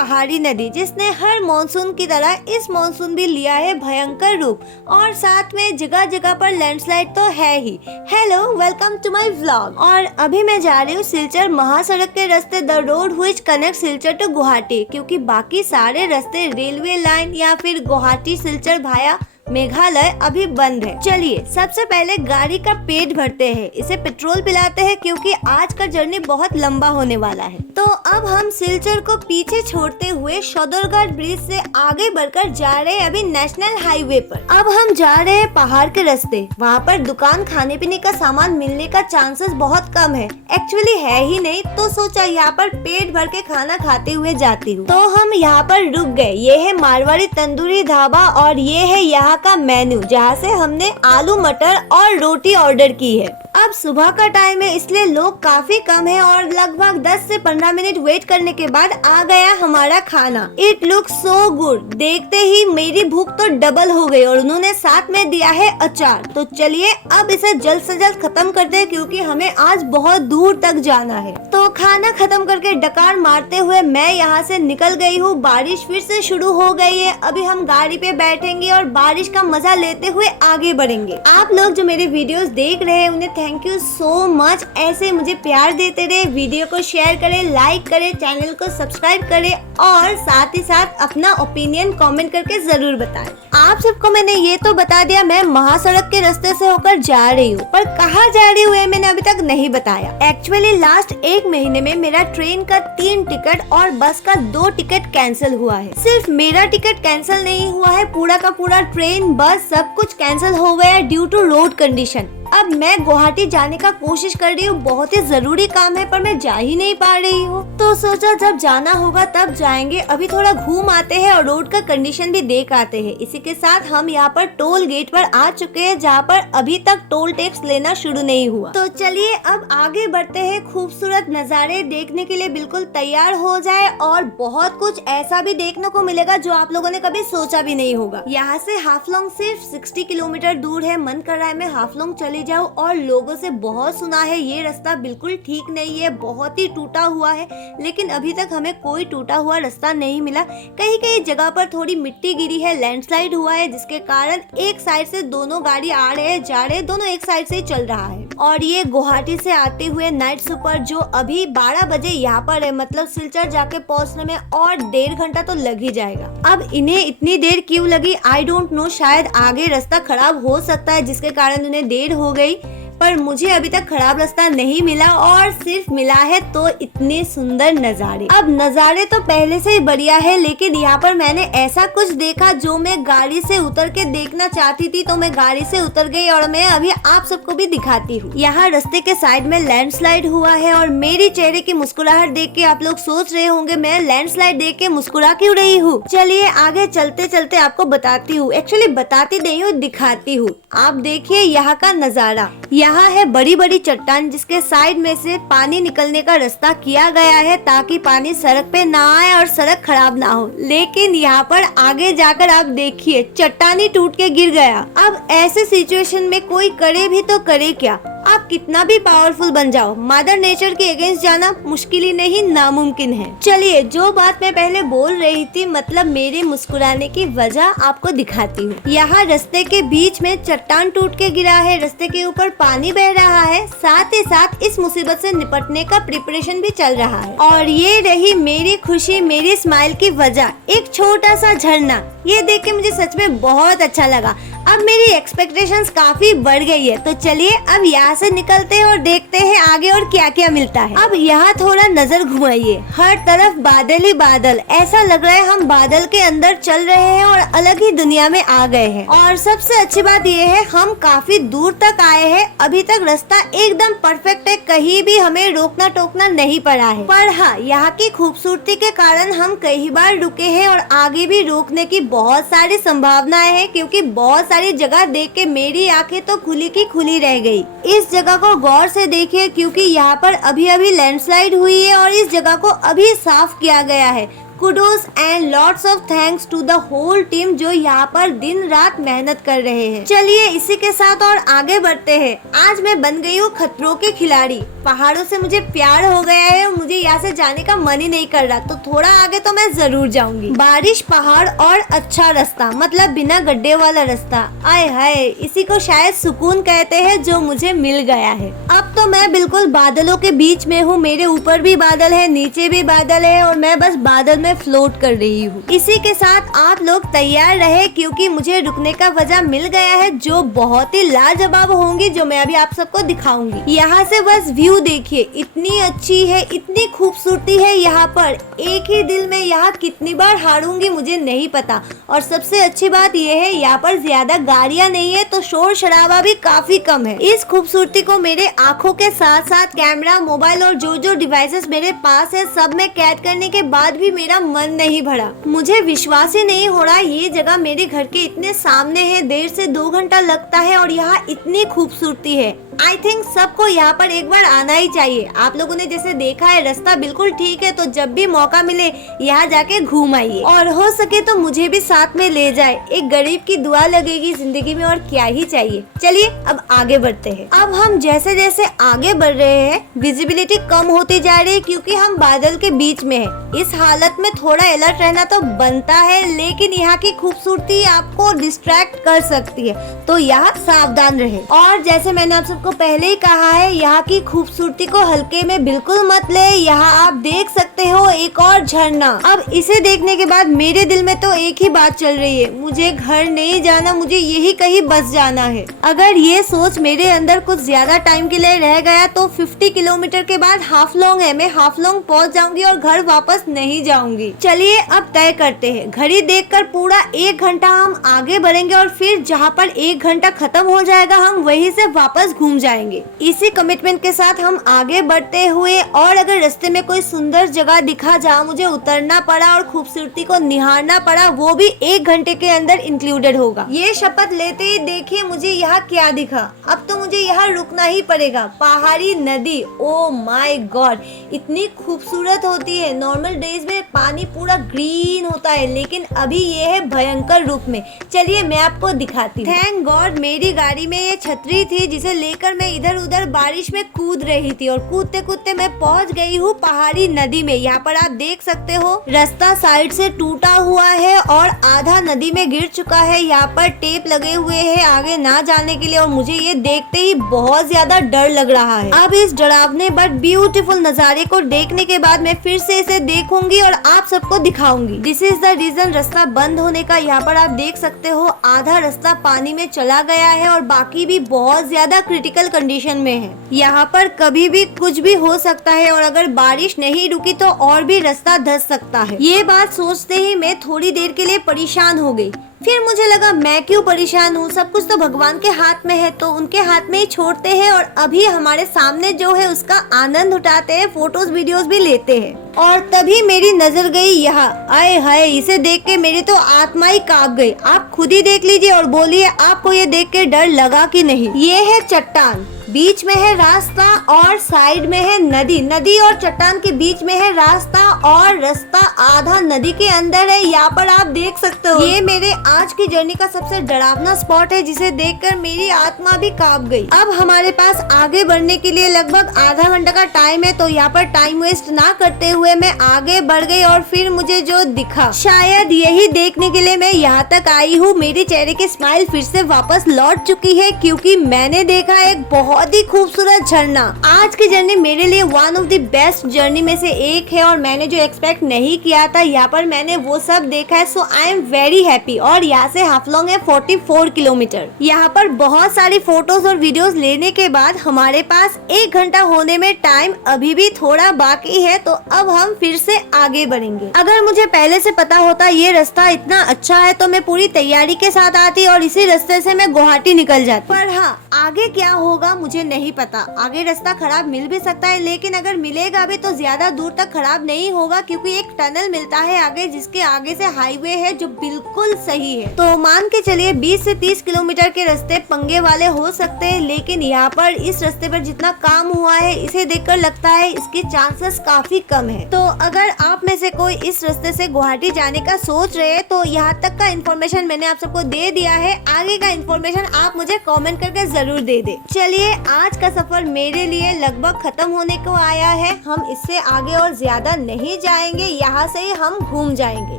पहाड़ी नदी जिसने हर मॉनसून की तरह इस मॉनसून भी लिया है भयंकर रूप और साथ में जगह जगह पर लैंडस्लाइड तो है ही। Hello, welcome to my vlog. और अभी मैं जा रही हूँ सिलचर महासड़क के रास्ते, the road which connect Silchar to Guwahati, क्योंकि बाकी सारे रास्ते रेलवे लाइन या फिर गुवाहाटी सिलचर भाया मेघालय अभी बंद है। चलिए सबसे पहले गाड़ी का पेट भरते हैं, इसे पेट्रोल पिलाते हैं क्योंकि आज का जर्नी बहुत लंबा होने वाला है। तो अब हम सिलचर को पीछे छोड़ते हुए सदरघाट ब्रिज से आगे बढ़कर जा रहे हैं अभी नेशनल हाईवे पर। अब हम जा रहे हैं पहाड़ के रास्ते, वहाँ पर दुकान खाने पीने का सामान मिलने का चांसेस बहुत कम है। एक्चुअली है ही नहीं, तो सोचा यहाँ पर पेट भर के खाना खाते हुए जाती हूँ। तो हम यहाँ पर रुक गए। ये है मारवाड़ी तंदूरी ढाबा और ये है यहाँ का मेन्यू, जहाँ से हमने आलू मटर और रोटी ऑर्डर की है। अब सुबह का टाइम है इसलिए लोग काफी कम है और लगभग 10 से 15 मिनट वेट करने के बाद आ गया हमारा खाना। It look so good. देखते ही मेरी भूख तो डबल हो गई और उन्होंने साथ में दिया है अचार। तो चलिए अब इसे जल्द से जल्द खत्म करते हैं क्योंकि हमें आज बहुत दूर तक जाना है। तो खाना खत्म करके डकार मारते हुए मैं यहाँ से निकल गई हूँ। बारिश फिर से शुरू हो गई है। अभी हम गाड़ी पे बैठेंगे और बारिश का मजा लेते हुए आगे बढ़ेंगे। आप लोग जो मेरे वीडियोस देख रहे हैं उन्हें थैंक यू सो मच। ऐसे मुझे प्यार देते रहे, वीडियो को शेयर करें, लाइक करें, चैनल को सब्सक्राइब करें और साथ ही साथ अपना ओपिनियन कमेंट करके जरूर बताएं। आप सबको मैंने ये तो बता दिया मैं महासड़क के रास्ते से होकर जा रही हूँ, पर कहाँ जा रही हूँ ये मैंने अभी तक नहीं बताया। एक्चुअली लास्ट 1 महीने में मेरा ट्रेन का 3 टिकट और बस का 2 टिकट कैंसिल हुआ है। सिर्फ मेरा टिकट कैंसिल नहीं हुआ है, पूरा का पूरा ट्रेन बस सब कुछ कैंसिल हो गया है ड्यू टू रोड कंडीशन। अब मैं गुवाहाटी जाने का कोशिश कर रही हूँ, बहुत ही जरूरी काम है पर मैं जा ही नहीं पा रही हूँ। तो सोचा जब जाना होगा तब जाएंगे। अभी थोड़ा घूम आते हैं और रोड का कंडीशन भी देख आते हैं। इसी के साथ हम यहाँ पर टोल गेट पर आ चुके हैं जहाँ पर अभी तक टोल टैक्स लेना शुरू नहीं हुआ। तो चलिए अब आगे बढ़ते हैं। खूबसूरत नज़ारे देखने के लिए बिल्कुल तैयार हो जाए और बहुत कुछ ऐसा भी देखने को मिलेगा जो आप लोगों ने कभी सोचा भी नहीं होगा। यहाँ से हाफलोंग सिर्फ 60 किलोमीटर दूर है। मन कर रहा है मैं हाफलोंग चली जाओ और लोगों से बहुत सुना है ये रास्ता बिल्कुल ठीक नहीं है, बहुत ही टूटा हुआ है, लेकिन अभी तक हमें कोई टूटा हुआ रास्ता नहीं मिला। कहीं कहीं जगह पर थोड़ी मिट्टी गिरी है, लैंडस्लाइड हुआ है जिसके कारण एक साइड से दोनों गाड़ी आ रहे हैं जा रहे हैं, दोनों एक साइड से ही चल रहा है। और ये गुवाहाटी से आते हुए नाइट सुपर जो अभी 12 बजे यहाँ पर है, मतलब सिलचर जाके पहुँचने में और 1.5 घंटा तो लग ही जाएगा। अब इन्हें इतनी देर क्यों लगी आई डोंट नो, शायद आगे रास्ता खराब हो सकता है जिसके कारण उन्हें देर हो गई, पर मुझे अभी तक खराब रास्ता नहीं मिला और सिर्फ मिला है तो इतने सुंदर नज़ारे। अब नज़ारे तो पहले से ही बढ़िया है, लेकिन यहाँ पर मैंने ऐसा कुछ देखा जो मैं गाड़ी से उतर के देखना चाहती थी, तो मैं गाड़ी से उतर गई और मैं अभी आप सबको भी दिखाती हूँ। यहाँ रास्ते के साइड में लैंडस्लाइड हुआ है और मेरी चेहरे की मुस्कुराहट देख के आप लोग सोच रहे होंगे मैं लैंडस्लाइड देख के मुस्कुरा क्यों रही हूँ। चलिए आगे चलते चलते आपको बताती हूँ, एक्चुअली बताती नहीं हूँ दिखाती हूँ। आप देखिए यहाँ का नज़ारा। यहाँ है बड़ी बड़ी चट्टान जिसके साइड में से पानी निकलने का रास्ता किया गया है ताकि पानी सड़क पे ना आए और सड़क खराब ना हो। लेकिन यहाँ पर आगे जाकर आप देखिए चट्टानी टूट के गिर गया। अब ऐसे सिचुएशन में कोई करे भी तो करे क्या। आप कितना भी पावरफुल बन जाओ, मदर नेचर के अगेंस्ट जाना मुश्किल ही नहीं नामुमकिन है। चलिए जो बात मैं पहले बोल रही थी, मतलब मेरे मुस्कुराने की वजह आपको दिखाती हूँ। यहाँ रास्ते के बीच में चट्टान टूट के गिरा है, रास्ते के ऊपर पानी बह रहा है, साथ ही साथ इस मुसीबत से निपटने का प्रिपरेशन भी चल रहा है। और ये रही मेरी खुशी, मेरी स्माइल की वजह, एक छोटा सा झरना। ये देख के मुझे सच में बहुत अच्छा लगा। अब मेरी एक्सपेक्टेशंस काफी बढ़ गई है। तो चलिए अब यहाँ से निकलते हैं और देखते हैं आगे और क्या क्या मिलता है। अब यहाँ थोड़ा नजर घुमाइए, हर तरफ बादल ही बादल, ऐसा लग रहा है हम बादल के अंदर चल रहे हैं और अलग ही दुनिया में आ गए हैं। और सबसे अच्छी बात ये है हम काफी दूर तक आए हैं, अभी तक रास्ता एकदम परफेक्ट है, कहीं भी हमें रोकना टोकना नहीं पड़ा है। पर हाँ, यहाँ की खूबसूरती के कारण हम कई बार रुके हैं और आगे भी रोकने की बहुत सारी संभावनाएं हैं, क्योंकि बहुत सारी जगह देख के मेरी आंखें तो खुली की खुली रह गई। इस जगह को गौर से देखिए क्योंकि यहाँ पर अभी अभी लैंडस्लाइड हुई है और इस जगह को अभी साफ किया गया है। Kudos and lots of thanks to the whole team जो यहाँ पर दिन रात मेहनत कर रहे हैं। चलिए इसी के साथ और आगे बढ़ते हैं। आज मैं बन गई हूँ खतरों की खिलाड़ी। पहाड़ों से मुझे प्यार हो गया है और मुझे यहाँ से जाने का मन ही नहीं कर रहा, तो थोड़ा आगे तो मैं जरूर जाऊंगी। बारिश, पहाड़ और अच्छा रास्ता, मतलब बिना गड्ढे वाला रास्ता। आय हाय, इसी को शायद सुकून कहते हैं जो मुझे मिल गया है। अब तो मैं बिल्कुल बादलों के बीच में हूँ। मेरे ऊपर भी बादल है, नीचे भी बादल है और मैं बस बादल में फ्लोट कर रही हूँ। इसी के साथ आप लोग तैयार रहे क्योंकि मुझे रुकने का वजह मिल गया है जो बहुत ही लाजवाब होंगी, जो मैं अभी आप सबको दिखाऊंगी। यहाँ से बस व्यू देखिए, इतनी अच्छी है, इतनी खूबसूरती है यहाँ पर। एक ही दिल में यहाँ कितनी बार हारूंगी मुझे नहीं पता। और सबसे अच्छी बात यह है यहाँ पर ज्यादा गाड़ियाँ नहीं है तो शोर शराबा भी काफी कम है। इस खूबसूरती को मेरे आँखों के साथ साथ कैमरा, मोबाइल और जो जो डिवाइसेस मेरे पास है सब में कैद करने के बाद भी मेरा मन नहीं भरा। मुझे विश्वास ही नहीं हो रहा ये जगह मेरे घर के इतने सामने है। 1.5 से 2 घंटा लगता है और यहाँ इतनी खूबसूरती है। आई थिंक सबको यहाँ पर एक बार आना ही चाहिए। आप लोगों ने जैसे देखा है रास्ता बिल्कुल ठीक है, तो जब भी मौका मिले यहाँ जाके घूम आइए और हो सके तो मुझे भी साथ में ले जाए। एक गरीब की दुआ लगेगी जिंदगी में, और क्या ही चाहिए। चलिए अब आगे बढ़ते हैं। अब हम जैसे जैसे आगे बढ़ रहे हैं विजिबिलिटी कम होती जा रही है क्योंकि हम बादल के बीच में है। इस हालत में थोड़ा अलर्ट रहना तो बनता है, लेकिन यहाँ की खूबसूरती आपको डिस्ट्रैक्ट कर सकती है, तो यहाँ सावधान रहे। और जैसे मैंने आप सबको पहले ही कहा है, यहाँ की खूबसूरती को हल्के में बिल्कुल मत ले। यहाँ आप देख सकते हो एक और झरना। अब इसे देखने के बाद मेरे दिल में तो एक ही बात चल रही है, मुझे घर नहीं जाना, मुझे यही कहीं बस जाना है। अगर ये सोच मेरे अंदर कुछ ज्यादा टाइम के लिए रह गया तो 50 किलोमीटर के बाद हाफलोंग है, मैं हाफलोंग पहुँच जाऊंगी और घर वापस नहीं जाऊंगी। चलिए अब तय करते हैं। घड़ी देखकर पूरा 1 घंटा हम आगे बढ़ेंगे और फिर जहाँ पर 1 घंटा खत्म हो जाएगा हम वहीं से वापस घूम जाएंगे। इसी कमिटमेंट के साथ हम आगे बढ़ते हुए, और अगर रास्ते में कोई सुंदर जगह दिखा जहाँ मुझे उतरना पड़ा और खूबसूरती को निहारना पड़ा, वो भी 1 घंटे के अंदर इंक्लूडेड होगा। ये शपथ लेते ही देखिए मुझे यहाँ क्या दिखा। अब तो मुझे यहाँ रुकना ही पड़ेगा। पहाड़ी नदी, ओ माय गॉड, इतनी खूबसूरत होती है। नॉर्मल डेज में पानी पूरा ग्रीन होता है, लेकिन अभी ये है भयंकर रूप में। चलिए मैं आपको दिखाती हूँ। थैंक गॉड मेरी गाड़ी में ये छतरी थी जिसे लेकर मैं इधर उधर बारिश में कूद रही थी, और कूदते कूदते मैं पहुंच गई हूँ पहाड़ी नदी में। यहाँ पर आप देख सकते हो रास्ता साइड से टूटा हुआ है और आधा नदी में गिर चुका है। यहाँ पर टेप लगे हुए हैं आगे ना जाने के लिए, और मुझे ये देखते ही बहुत ज्यादा डर लग रहा है। अब इस डरावने बट ब्यूटीफुल नजारे को देखने के बाद मैं फिर से इसे देखूंगी और आप सबको दिखाऊंगी। दिस इज द रीजन रास्ता बंद होने का। यहाँ पर आप देख सकते हो आधा रास्ता पानी में चला गया है और बाकी भी बहुत ज्यादा क्रिटिकल कंडीशन में है। यहाँ पर कभी भी कुछ भी हो सकता है, और अगर बारिश नहीं रुकी तो और भी रास्ता धंस सकता है। ये बात सोचते ही मैं थोड़ी देर के लिए परेशान हो गई। फिर मुझे लगा मैं क्यों परेशान हूँ, सब कुछ तो भगवान के हाथ में है, तो उनके हाथ में ही छोड़ते हैं और अभी हमारे सामने जो है उसका आनंद उठाते हैं, फोटोज वीडियोस भी लेते हैं। और तभी मेरी नजर गई यहाँ। आए हाय, इसे देख के मेरी तो आत्मा ही कांप गई। आप खुद ही देख लीजिए और बोलिए आपको ये देख के डर लगा कि नहीं। ये है चट्टान, बीच में है रास्ता और साइड में है नदी। नदी और चट्टान के बीच में है रास्ता, और रास्ता आधा नदी के अंदर है। यहाँ पर आप देख सकते हो। ये मेरे आज की जर्नी का सबसे डरावना स्पॉट है जिसे देखकर मेरी आत्मा भी कांप गई। अब हमारे पास आगे बढ़ने के लिए लगभग आधा घंटा का टाइम है, तो यहाँ पर टाइम वेस्ट ना करते हुए मैं आगे बढ़ गई। और फिर मुझे जो दिखा, शायद यही देखने के लिए मैं यहाँ तक आई हूँ। मेरे चेहरे की स्माइल फिर से वापस लौट चुकी है क्योंकि मैंने देखा एक बहुत ही खूबसूरत झरना। आज की जर्नी मेरे लिए one of the best journey में से एक है, और मैंने जो एक्सपेक्ट नहीं किया था यहाँ पर मैंने वो सब देखा है। सो आई एम वेरी हैप्पी। और यहाँ से हाफलोंग है 44 किलोमीटर। यहाँ पर बहुत सारी फोटोज और वीडियोस लेने के बाद हमारे पास 1 घंटा होने में टाइम अभी भी थोड़ा बाकी है, तो अब हम फिर से आगे बढ़ेंगे। अगर मुझे पहले से पता होता ये रास्ता इतना अच्छा है तो मैं पूरी तैयारी के साथ आती और इसी रास्ते से मैं गुवाहाटी निकल जाती। पर हाँ, आगे क्या होगा मुझे नहीं पता। आगे रास्ता खराब मिल भी सकता है, लेकिन अगर मिलेगा भी तो ज्यादा दूर तक खराब नहीं होगा, क्योंकि एक टनल मिलता है आगे, जिसके आगे से हाईवे है जो बिल्कुल सही है। तो मान के चलिए 20 से 30 किलोमीटर के रास्ते पंगे वाले हो सकते हैं, लेकिन यहाँ पर इस रास्ते पर जितना काम हुआ है इसे देखकर लगता है इसके चांसेस काफी कम है। तो अगर आप में से कोई इस रास्ते से गुवाहाटी जाने का सोच रहे हैं तो यहाँ तक का इन्फॉर्मेशन मैंने आप सबको दे दिया है। आगे का इन्फॉर्मेशन आप मुझे कमेंट करके जरूर दे दे। चलिए, आज का सफर मेरे लिए लगभग खत्म होने को आया है। हम इससे आगे और ज्यादा नहीं जाएंगे, यहाँ से ही हम घूम जाएंगे।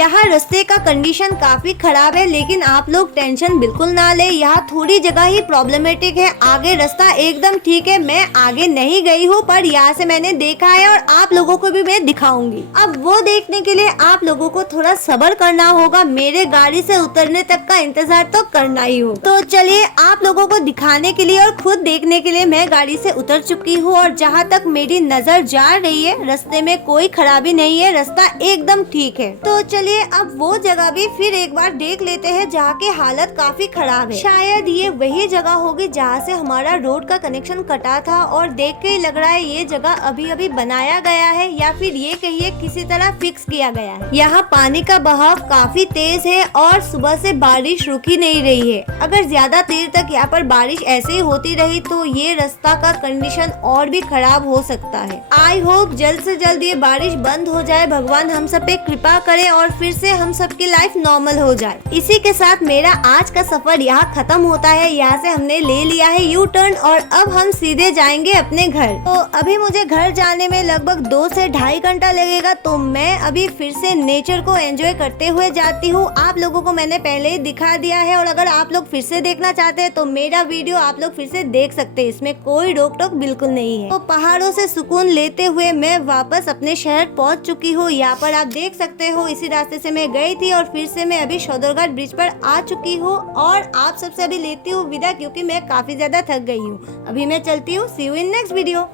यहाँ रास्ते का कंडीशन काफी खराब है, लेकिन आप लोग टेंशन बिल्कुल ना ले। यहाँ थोड़ी जगह ही प्रॉब्लमेटिक है, आगे रास्ता एकदम ठीक है। मैं आगे नहीं गई हूँ, पर यहाँ से मैंने देखा है और आप लोगों को भी मैं दिखाऊंगी। अब वो देखने के लिए आप लोगों को थोड़ा सब्र करना होगा। मेरे गाड़ी से उतरने तक का इंतजार तो करना ही होगा। तो चलिए, आप लोगों को दिखाने के लिए और खुद देखने के लिए मैं गाड़ी से उतर चुकी हूँ, और जहाँ तक मेरी नजर जा रही है रास्ते में कोई खराबी नहीं है, रास्ता एकदम ठीक है। तो चलिए, अब वो जगह भी फिर एक बार देख लेते हैं जहाँ की हालत काफी खराब है। शायद ये वही जगह होगी जहाँ से हमारा रोड का कनेक्शन कटा था, और देख के ही लग रहा है ये जगह अभी अभी बनाया गया है, या फिर ये कहिए किसी तरह फिक्स किया गया है। यहाँ पानी का बहाव काफी तेज है और सुबह से बारिश रुकी नहीं रही है। अगर ज्यादा देर तक यहाँ पर बारिश ऐसे ही होती रही तो ये रास्ता का कंडीशन और भी खराब हो सकता है। आई होप जल्द से जल्द ये बारिश बंद हो जाए, भगवान हम सब पे कृपा करे और फिर से हम सबकी लाइफ नॉर्मल हो जाए। इसी के साथ मेरा आज का सफर यहाँ खत्म होता है। यहाँ से हमने ले लिया है यू टर्न, और अब हम सीधे जाएंगे अपने घर। तो अभी मुझे घर जाने में लगभग 2 से 2.5 घंटा लगेगा, तो मैं अभी फिर से नेचर को एंजॉय करते हुए जाती हूँ। आप लोगों को मैंने पहले ही दिखा दिया है, और अगर आप लोग फिर से देखना चाहते हैं तो मेरा वीडियो आप लोग फिर से देख सकते हैं, इसमें कोई रोक टोक बिल्कुल नहीं है। तो पहाड़ों से सुकून लेते हुए मैं वापस अपने शहर पहुँच चुकी हूँ। यहाँ पर आप देख सकते हो इसी रास्ते से मैं गई थी, और फिर से मैं अभी सदरघाट ब्रिज पर आ चुकी हूँ, और आप सबसे अभी लेती हूँ विदा, क्योंकि मैं काफी ज्यादा थक गई हूँ। अभी मैं चलती हूँ। सी यू इन नेक्स्ट वीडियो।